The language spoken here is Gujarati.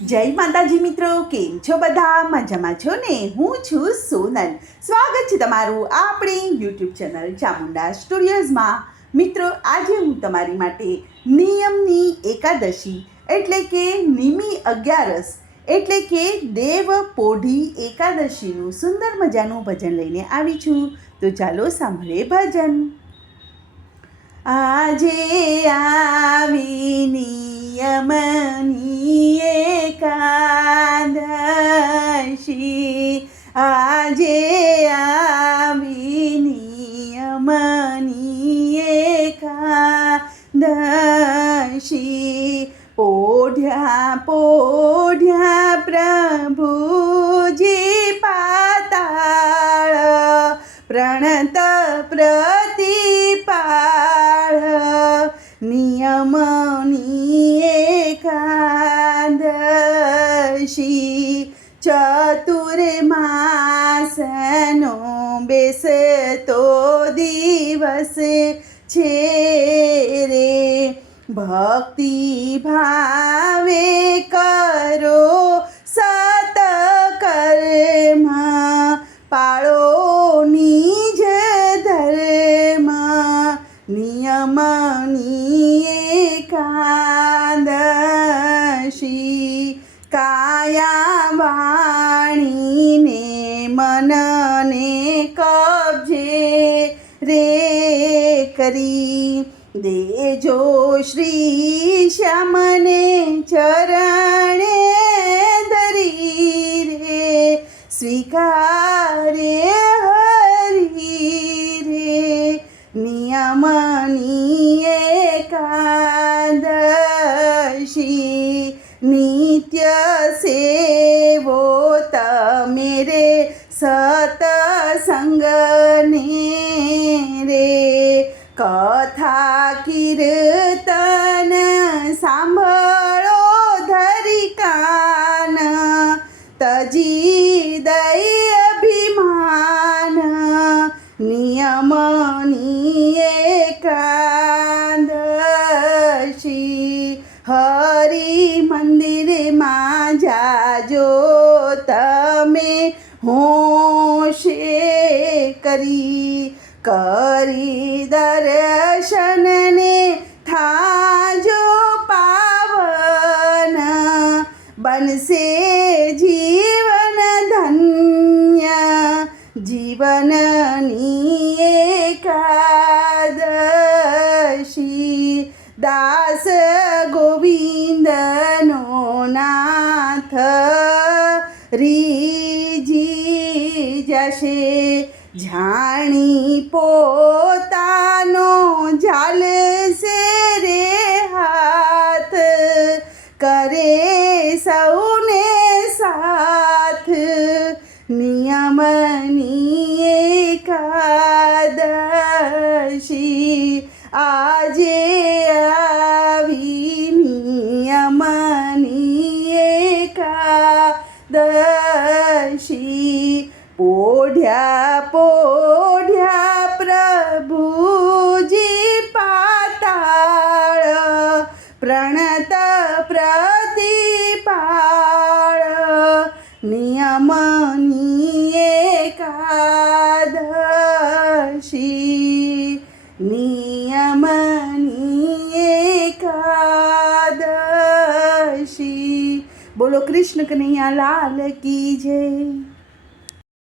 જય માતાજી મિત્રો, કેમ છો બધા? મજામાં છો ને? હું છું સોનલ. સ્વાગત છે તમારું આપણી યુટ્યુબ ચેનલ ચામુંડા સ્ટુડિયોઝમાં. મિત્રો, આજે હું તમારી માટે નિયમની એકાદશી એટલે કે નિમી 11 એટલે કે દેવ પોઢી એકાદશીનું સુંદર મજાનું ભજન લઈને આવી છું. તો ચાલો સાંભળીએ ભજન. આજે આવી નિયમની એકાદશી, આજે આવી નિયમની એકાદશી, પોઢ્યા પોઢ્યા પ્રભુજી પાતાળ, પ્રણત પ્રતિપાળ, નિયમની એકાદશી, ચતુર્માસનો બેસતો દિવસ છે રે, ભક્તિ ભાવે કરો સતકર્મ, પાળો નિજ ધર્મ, નિયમની એકાદશી, કાયા વાણીને મનને કબજે રે કરી, દેજો શ્રી શ્યામને ચરણે ધરી રે, સ્વીકારે હરી રે, નિયમની એકાદશી, નિત્ય સેવો તમે રે સતસંગને રે, કથા કીર્તન સાંભળો ધરી કાન, તજી દઈ અભિમાન, નિયમની એકાદશી, હરિ મંદિરમાં જાજો તમે હોશે કરી, કરી દર્શનને થાજો પાવન, બનશે જીવન ધન્ય, જીવનની એકાદશી, દાસ ગોવિંદનો નાથ રીજી જશે, જાણી પોતાનો ઝાલશે રે હાથ, કરે સૌને સાથ, નિયમની એકાદશી, આજે આવી નિયમની એકાદશી, પોઢ્યા પોઢ્યા પ્રભુજી પાતાળ, પ્રણત પ્રતિપાળ, નિયમની એકાદશી, નિયમની એકાદશી. બોલો કૃષ્ણ કનૈયા લાલ કી જય.